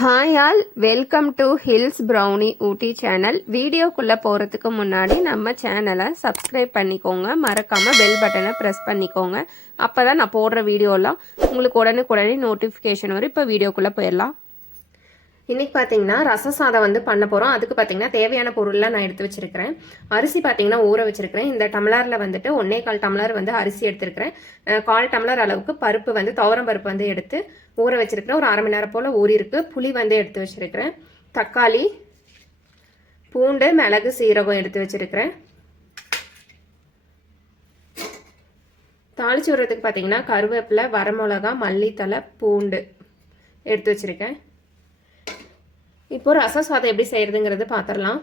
Hi all welcome to hills brownie Ooty channel வீடியோக்குள்ளே போகிறதுக்கு முன்னாடி நம்ம சேனலை சப்ஸ்கிரைப் பண்ணிக்கோங்க. மறக்காமல் பெல் பட்டனை ப்ரெஸ் பண்ணிக்கோங்க. அப்போ தான் நான் போடுற வீடியோலாம் உங்களுக்கு உடனுக்குடனே நோட்டிஃபிகேஷன் வரும். இப்போ வீடியோக்குள்ளே போயிடலாம். இன்றைக்கி பார்த்தீங்கன்னா ரச சாதம் வந்து பண்ண போகிறோம் அதுக்கு பார்த்தீங்கன்னா தேவையான பொருள்லாம் நான் எடுத்து வச்சுருக்கிறேன். அரிசி பார்த்தீங்கன்னா ஊற வச்சுருக்கிறேன். இந்த டம்ளரில் வந்துட்டு ஒன்னே கால் டம்ளர் வந்து அரிசி எடுத்துருக்கிறேன். கால் டம்ளர் அளவுக்கு பருப்பு வந்து துவரம் பருப்பு வந்து எடுத்து ஊற வச்சிருக்கிறேன் ஒரு அரை மணி நேரம் போல் ஊறி இருக்குது புளி வந்து எடுத்து வச்சுருக்கிறேன். தக்காளி பூண்டு மிளகு சீரகம் எடுத்து வச்சுருக்கிறேன். தாளிச்சு விடுறதுக்கு பார்த்தீங்கன்னா கருவேப்பிலை வரமிளகா மல்லித்தலை பூண்டு எடுத்து வச்சுருக்கேன். இப்போ ரச சாதம் எப்படி செய்கிறதுங்கிறது பார்த்துடலாம்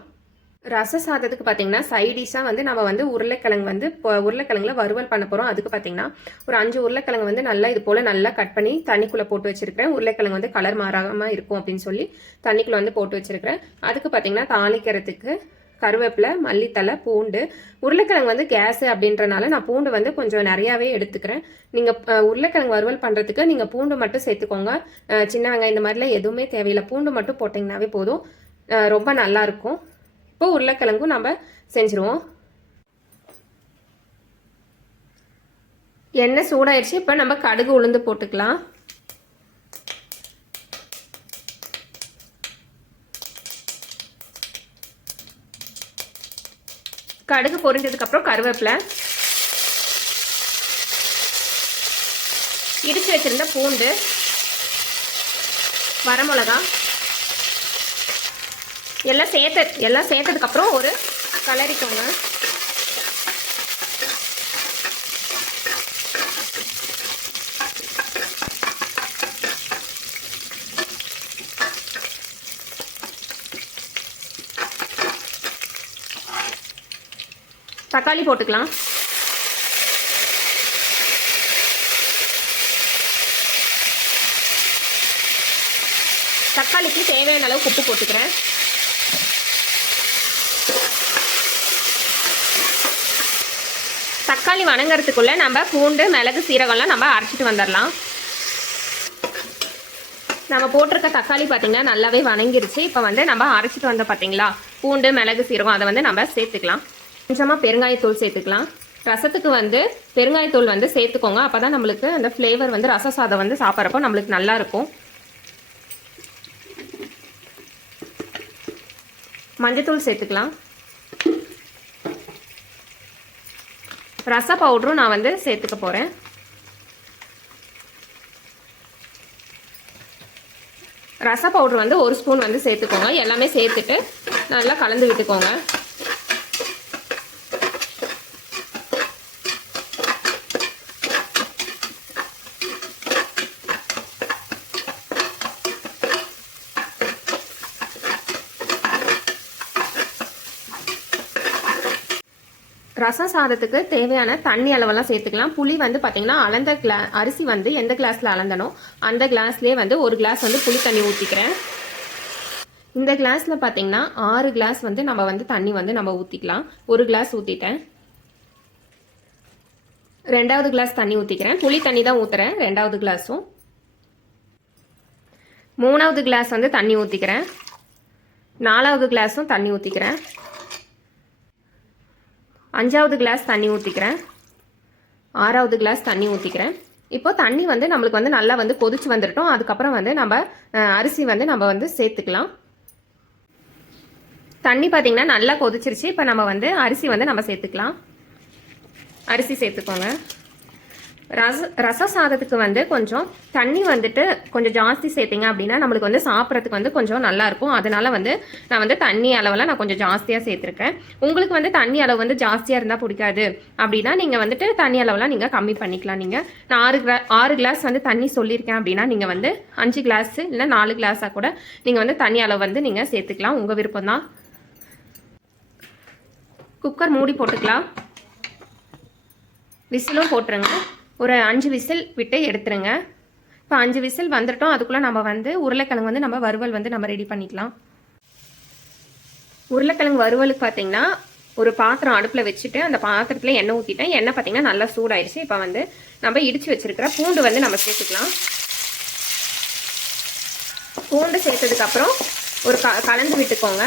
ரச சாதத்துக்கு பார்த்தீங்கன்னா சைடிஷாக வந்து நம்ம வந்து உருளைக்கிழங்கு வந்து இப்போ உருளைக்கிழங்குல வறுவல் பண்ண போகிறோம் அதுக்கு பார்த்தீங்கன்னா ஒரு அஞ்சு உருளைக்கிழங்கு வந்து நல்லா இது போல் நல்லா கட் பண்ணி தண்ணிக்குள்ளே போட்டு வச்சிருக்கிறேன். உருளைக்கிழங்கு வந்து கலர் மாறாமல் இருக்கும் அப்படின்னு சொல்லி தண்ணிக்குள்ளே வந்து போட்டு வச்சிருக்கிறேன். அதுக்கு பார்த்தீங்கன்னா தாளிக்கிறதுக்கு கருவேப்பிலை மல்லித்தலை பூண்டு. உருளைக்கிழங்கு வந்து கேஸு அப்படின்றனால நான் பூண்டு வந்து கொஞ்சம் நிறையாவே எடுத்துக்கிறேன். நீங்கள் உருளைக்கிழங்கு வறுவல் பண்ணுறதுக்கு நீங்கள் பூண்டு மட்டும் சேர்த்துக்கோங்க. சின்ன வெங்காயம் இந்த மாதிரிலாம் எதுவுமே தேவையில்லை. பூண்டு மட்டும் போட்டிங்கனாவே போதும். ரொம்ப நல்லா இருக்கும். இப்போ உருளைக்கிழங்கும் நம்ம செஞ்சுருவோம். எண்ணெய் சூடாயிடுச்சு இப்போ நம்ம கடுகு உளுந்து போட்டுக்கலாம். கடுகு பொரிஞ்சதுக்கப்புறம் கருவேப்பிலை. இடித்து வச்சிருந்த பூண்டு வரமிளகா எல்லாம் சேர்த்து எல்லாம் சேர்த்ததுக்கப்புறம் ஒரு கலரிக்கோங்க. தக்காளி போட்டுக்கலாம். தக்காளிக்கு தேவையான அளவு உப்பு போட்டுக்கிறேன். தக்காளி வணங்குறதுக்குள்ளே நம்ம பூண்டு மிளகு சீரகம்லாம் நம்ம அரைச்சிட்டு வந்துடலாம் நம்ம போட்டிருக்க தக்காளி பார்த்திங்கன்னா நல்லாவே வணங்கிருச்சு. இப்போ வந்து நம்ம அரைச்சிட்டு வந்த பார்த்தீங்களா பூண்டு மிளகு சீரகம் அதை வந்து நம்ம சேர்த்துக்கலாம். கொஞ்சமாக பெருங்காயத்தூள் சேர்த்துக்கலாம். ரசத்துக்கு வந்து பெருங்காயத்தூள் வந்து சேர்த்துக்கோங்க. அப்போ தான் நம்மளுக்கு அந்த ஃப்ளேவர் வந்து ரச சாதம் வந்து சாப்பிட்றப்போ நம்மளுக்கு நல்லா இருக்கும். மஞ்சத்தூள் சேர்த்துக்கலாம். ரச பவுடரும் நான் வந்து சேர்த்துக்க போகிறேன் ரச பவுட்ரு வந்து ஒரு ஸ்பூன் வந்து சேர்த்துக்கோங்க. எல்லாமே சேர்த்துட்டு நல்லா கலந்து விட்டுக்கோங்க. ரசம் சாதத்துக்கு தேவையான தண்ணி அளவெல்லாம் சேர்த்துக்கலாம். புளி வந்து பார்த்தீங்கன்னா அளந்த கிளா அரிசி வந்து எந்த கிளாஸில் அளந்தனோ அந்த கிளாஸ்லேயே வந்து ஒரு கிளாஸ் வந்து புளி தண்ணி ஊற்றிக்கிறேன் இந்த கிளாஸில் பார்த்தீங்கன்னா ஆறு கிளாஸ் வந்து நம்ம வந்து தண்ணி வந்து நம்ம ஊற்றிக்கலாம் ஒரு கிளாஸ் ஊற்றிட்டேன் ரெண்டாவது கிளாஸ் தண்ணி ஊற்றிக்கிறேன் புளி தண்ணி தான் ஊற்றுறேன் ரெண்டாவது கிளாஸும் மூணாவது கிளாஸ் வந்து தண்ணி ஊற்றிக்கிறேன் நாலாவது கிளாஸும் தண்ணி ஊற்றிக்கிறேன் அஞ்சாவது கிளாஸ் தண்ணி ஊற்றிக்கிறேன் ஆறாவது கிளாஸ் தண்ணி ஊற்றிக்கிறேன் இப்போ தண்ணி வந்து நம்மளுக்கு வந்து நல்லா வந்து கொதிச்சு வந்துட்டோம் அதுக்கப்புறம் வந்து நம்ம அரிசி வந்து நம்ம வந்து சேர்த்துக்கலாம். தண்ணி பார்த்தீங்கன்னா நல்லா கொதிச்சிருச்சு. இப்போ நம்ம வந்து அரிசி வந்து நம்ம சேர்த்துக்கலாம். அரிசி சேர்த்துக்கோங்க. ரச ரச சாதத்துக்கு வந்து கொஞ்சம் தண்ணி வந்துட்டு கொஞ்சம் ஜாஸ்தி சேர்த்திங்க அப்படின்னா நம்மளுக்கு வந்து சாப்பிட்றதுக்கு வந்து கொஞ்சம் நல்லாயிருக்கும் அதனால் வந்து நான் வந்து தண்ணி அளவெல்லாம் நான் கொஞ்சம் ஜாஸ்தியாக சேர்த்துருக்கேன். உங்களுக்கு வந்து தண்ணி அளவு வந்து ஜாஸ்தியாக இருந்தால் பிடிக்காது. அப்படின்னா நீங்கள் வந்துட்டு தண்ணி அளவெல்லாம் நீங்கள் கம்மி பண்ணிக்கலாம். நீங்கள் நான் ஆறு கிளா ஆறு கிளாஸ் வந்து தண்ணி சொல்லியிருக்கேன் அப்படின்னா நீங்கள் வந்து அஞ்சு கிளாஸு இல்லை நாலு கிளாஸாக கூட நீங்கள் வந்து தண்ணி அளவு வந்து நீங்கள் சேர்த்துக்கலாம். உங்கள் விருப்பம் தான். குக்கர் மூடி போட்டுக்கலாம். விசிலும் போட்டுருங்க. ஒரு அஞ்சு விசில் விட்டு எடுத்துருங்க. இப்போ அஞ்சு விசில் வந்துட்டோம். அதுக்குள்ளே நம்ம வந்து உருளைக்கிழங்கு வந்து நம்ம வறுவல் வந்து நம்ம ரெடி பண்ணிக்கலாம். உருளைக்கிழங்கு வறுவலுக்கு பார்த்தீங்கன்னா ஒரு பாத்திரம் அடுப்பில் வச்சுட்டு அந்த பாத்திரத்தில் எண்ணெய் ஊற்றிட்டேன் எண்ணெய் பார்த்தீங்கன்னா நல்லா சூடாயிருச்சு. இப்போ வந்து நம்ம இடித்து வச்சுருக்கிற பூண்டு வந்து நம்ம சேர்த்துக்கலாம். பூண்டு சேர்த்ததுக்கப்புறம் ஒரு க கலந்து விட்டுக்கோங்க.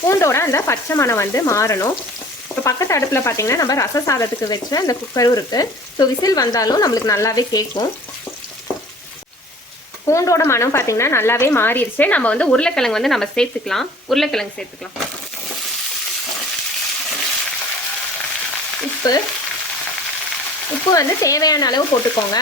பூண்டோட அந்த பச்சை மணம் வந்து மாறணும். இப்போ பக்கத்து அடுப்பில் பார்த்தீங்கன்னா நம்ம ரச சாதத்துக்கு வச்ச அந்த குக்கரும் இருக்குது ஸோ விசில் வந்தாலும் நம்மளுக்கு நல்லாவே கேட்கும் பூண்டோட மனம் பார்த்தீங்கன்னா நல்லாவே மாறிடுச்சு. நம்ம வந்து உருளைக்கிழங்கு வந்து நம்ம சேர்த்துக்கலாம். உருளைக்கிழங்கு சேர்த்துக்கலாம். உப்பு. உப்பு வந்து தேவையான அளவு போட்டுக்கோங்க.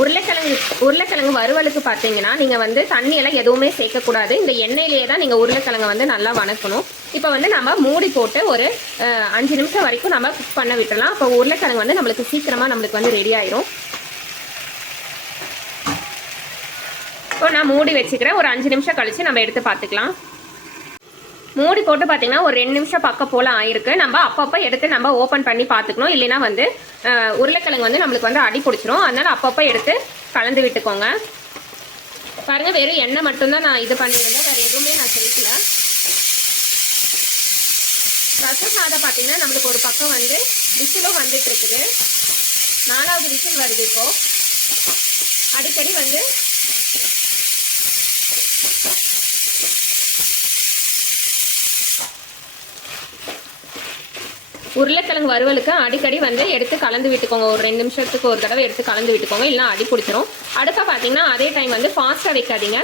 உருளைக்கிழங்கு உருளைக்கிழங்கு வறுவலுக்கு பார்த்தீங்கன்னா நீங்கள் வந்து தண்ணியெல்லாம் எதுவுமே சேர்க்கக்கூடாது. இந்த எண்ணெயிலேயே தான் நீங்கள் உருளைக்கிழங்கு வந்து நல்லா வணக்கணும். இப்போ வந்து நம்ம மூடி போட்டு ஒரு அஞ்சு நிமிஷம் வரைக்கும் நம்ம குக் பண்ண விட்டுலாம் அப்போ உருளைக்கிழங்கு வந்து நம்மளுக்கு சீக்கிரமாக நம்மளுக்கு வந்து ரெடி ஆயிரும். இப்போ நான் மூடி வச்சுக்கிறேன். ஒரு அஞ்சு நிமிஷம் கழித்து நம்ம எடுத்து பார்த்துக்கலாம். மூடி போட்டு பார்த்தீங்கன்னா ஒரு ரெண்டு நிமிஷம் பக்கம் போல் ஆயிருக்கு. நம்ம அப்பப்போ எடுத்து நம்ம ஓப்பன் பண்ணி பார்த்துக்கணும். இல்லைன்னா வந்து உருளைக்கிழங்கு வந்து நம்மளுக்கு வந்து அடி பிடிச்சிரும். அதனால அப்பப்போ எடுத்து கலந்து விட்டுக்கோங்க. பாருங்க வெறும் எண்ணெய் மட்டும்தான் நான் இது பண்ணியிருந்தேன். வேறு எதுவுமே நான் சேர்க்கல. ரசம் சாதம் பார்த்தீங்கன்னா நம்மளுக்கு ஒரு பக்கம் வந்து விசிலும் வந்துட்டு இருக்குது. நாலாவது விசில் வருது இப்போ. அடிக்கடி வந்து உருளைக்கிழங்கு வறுவலுக்கு அடிக்கடி வந்து எடுத்து கலந்து விட்டுக்கோங்க. ஒரு ரெண்டு நிமிஷத்துக்கு ஒரு தடவை எடுத்து கலந்து விட்டுக்கோங்க. இல்லைனா அடி பிடிச்சிரும். அடுப்பை பார்த்தீங்கன்னா அதே டைம் வந்து ஃபாஸ்ட்டாக வைக்காதீங்க.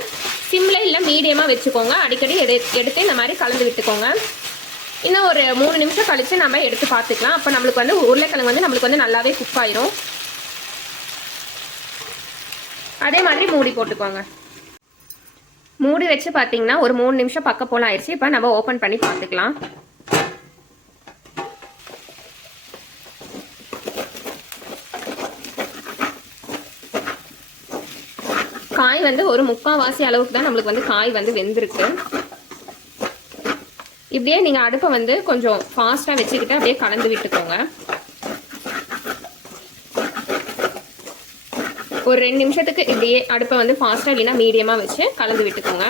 சிம்மில் இல்லை மீடியமாக வச்சுக்கோங்க. அடிக்கடி எடு எடுத்து இந்த மாதிரி கலந்து விட்டுக்கோங்க. இன்னும் ஒரு மூணு நிமிஷம் கழித்து நம்ம எடுத்து பார்த்துக்கலாம். அப்போ நம்மளுக்கு வந்து உருளைக்கிழங்கு வந்து நம்மளுக்கு வந்து நல்லாவே குக் ஆயிரும். அதே மாதிரி மூடி போட்டுக்கோங்க. மூடி வச்சு பார்த்தீங்கன்னா ஒரு மூணு நிமிஷம் பக்கம் போல ஆயிடுச்சு. இப்போ நம்ம ஓப்பன் பண்ணி பார்த்துக்கலாம். காய் வந்து ஒரு முக்கால்வாசி அளவுக்கு தான் நம்மளுக்கு வந்து காய் வந்து வெந்திருக்கு. இப்படியே நீங்கள் அடுப்பை வந்து கொஞ்சம் ஃபாஸ்ட்டாக வச்சுக்கிட்டு அப்படியே கலந்து விட்டுக்கோங்க. ஒரு ரெண்டு நிமிஷத்துக்கு இப்படியே அடுப்பை வந்து ஃபாஸ்ட்டாக இல்லைன்னா மீடியமாக வச்சு கலந்து விட்டுக்கோங்க.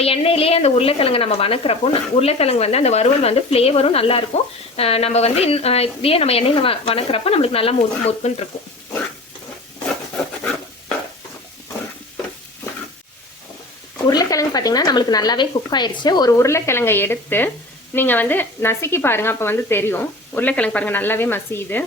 நம்ம எண்ணெயிலேயே அந்த உருளைக்கிழங்கு நம்ம வணக்கிறப்போ உருளைக்கிழங்கு வந்து அந்த வறுவல் வந்து ஃப்ளேவரும் நல்லா இருக்கும் நம்ம வந்து இப்படியே நம்ம எண்ணெயில் வ வணக்கிறப்போ நம்மளுக்கு நல்லா முறுக்கு முறுக்குன்னு இருக்கும் உருளைக்கிழங்கு பார்த்தீங்கன்னா நம்மளுக்கு நல்லாவே குக் ஆயிருச்சு. ஒரு உருளைக்கிழங்கை எடுத்து நீங்கள் வந்து நசுக்கி பாருங்க அப்போ வந்து தெரியும். உருளைக்கிழங்கு பாருங்க நல்லாவே மசியுது.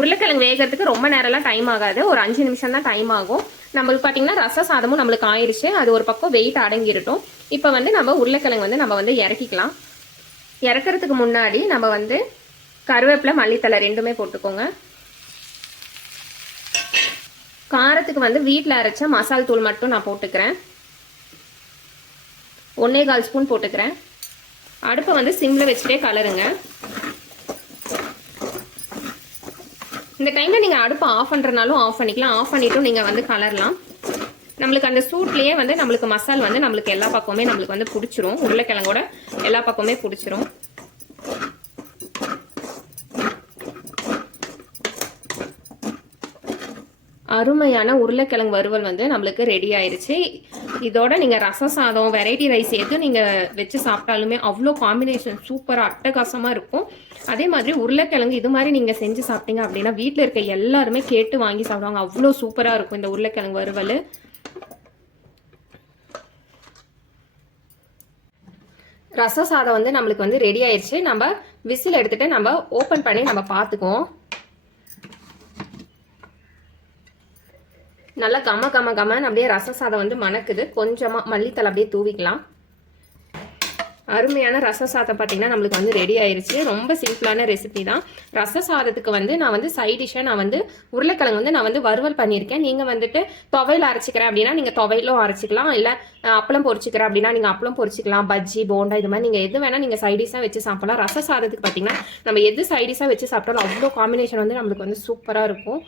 உருளைக்கிழங்கு வேகிறதுக்கு ரொம்ப நேரம்லாம் டைம் ஆகாது. ஒரு அஞ்சு நிமிஷம் தான் டைம் ஆகும். நம்மளுக்கு பார்த்தீங்கன்னா ரச சாதமும் நம்மளுக்கு ஆயிடுச்சு அது ஒரு பக்கம் வெயிட் அடங்கிடட்டும் இப்போ வந்து நம்ம உருளைக்கிழங்கு வந்து நம்ம வந்து இறக்கிக்கலாம். இறக்கிறதுக்கு முன்னாடி நம்ம வந்து கருவேப்பிலை மல்லித்தலை ரெண்டுமே போட்டுக்கோங்க. காரத்துக்கு வந்து வீட்டில் அரைச்ச மசால் தூள் மட்டும் நான் போட்டுக்கிறேன். ஒன்றே கால் ஸ்பூன் போட்டுக்கிறேன். அடுப்பை வந்து சிம்மில் வச்சுட்டே கலருங்க. இந்த டைமில் நீங்கள் அடுப்பை ஆஃப் பண்ணுறனாலும் ஆஃப் பண்ணிக்கலாம். ஆஃப் பண்ணிட்டும் நீங்கள் வந்து கலரலாம். நம்மளுக்கு அந்த சூட்லேயே வந்து நம்மளுக்கு மசால் வந்து நம்மளுக்கு எல்லா பக்கமுமே நம்மளுக்கு வந்து பிடிச்சிரும். உருளைக்கிழங்கோட எல்லா பக்கமுமே பிடிச்சிரும். அருமையான உருளைக்கிழங்கு வறுவல் வந்து நம்மளுக்கு ரெடி ஆயிருச்சு. இதோட நீங்கள் ரசம் சாதம் வெரைட்டி ரைஸ் எது நீங்கள் வச்சு சாப்பிட்டாலுமே அவ்வளோ காம்பினேஷன் சூப்பராக அட்டகாசமாக இருக்கும். அதே மாதிரி உருளைக்கிழங்கு இது மாதிரி நீங்கள் செஞ்சு சாப்பிட்டீங்க அப்படின்னா வீட்டில் இருக்க எல்லாருமே கேட்டு வாங்கி சாப்பிடுவாங்க. அவ்வளோ சூப்பராக இருக்கும் இந்த உருளைக்கிழங்கு வறுவல். ரசம் சாதம் வந்து நம்மளுக்கு வந்து ரெடி ஆயிடுச்சு நம்ம விசில் எடுத்துட்டு நம்ம ஓப்பன் பண்ணி நம்ம பார்த்துக்குவோம். நல்லா கம கம கமன்னு அப்படியே ரச சாதம் வந்து மணக்குது. கொஞ்சமாக மல்லித்தலை அப்படியே தூவிக்கலாம். அருமையான ரச சாதம் பார்த்தீங்கன்னா நம்மளுக்கு வந்து ரெடி ஆயிருச்சு. ரொம்ப சிம்பிளான ரெசிபி தான். ரச சாதத்துக்கு வந்து நான் வந்து சைடிஷ்ஷாக நான் வந்து உருளைக்கிழங்கு வந்து நான் வந்து வறுவல் பண்ணியிருக்கேன். நீங்கள் வந்துட்டு துவையில் அரைச்சிக்கிறேன் அப்படின்னா நீங்கள் துவையிலும் அரைச்சிக்கலாம். இல்லை அப்பளம் பொரிச்சிக்கிறேன் அப்படின்னா நீங்கள் அப்பளம் பொரிச்சிக்கலாம். பஜ்ஜி போண்டா இது மாதிரி நீங்கள் எது வேணால் நீங்கள் சைடிஷாக வச்சு சாப்பிடலாம். ரச சாதத்துக்கு பார்த்தீங்கன்னா நம்ம எது சைடிஷாக வச்சு சாப்பிட்டாலும் அவ்வளோ காம்பினேஷன் வந்து நம்மளுக்கு வந்து சூப்பராக இருக்கும்.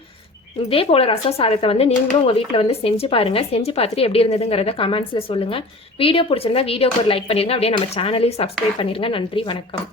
இதே போல் ரசம் சாதத்தை வந்து நீங்களும் உங்கள் வீட்டில் வந்து செஞ்சு பாருங்கள் செஞ்சு பார்த்துட்டு எப்படி இருந்ததுங்கிறத கமெண்ட்ஸில் சொல்லுங்கள் வீடியோ பிடிச்சிருந்தா வீடியோக்கு ஒரு லைக் பண்ணிடுங்க அப்படியே நம்ம சேனலையும் சப்ஸ்கிரைப் பண்ணிடுங்க நன்றி வணக்கம்.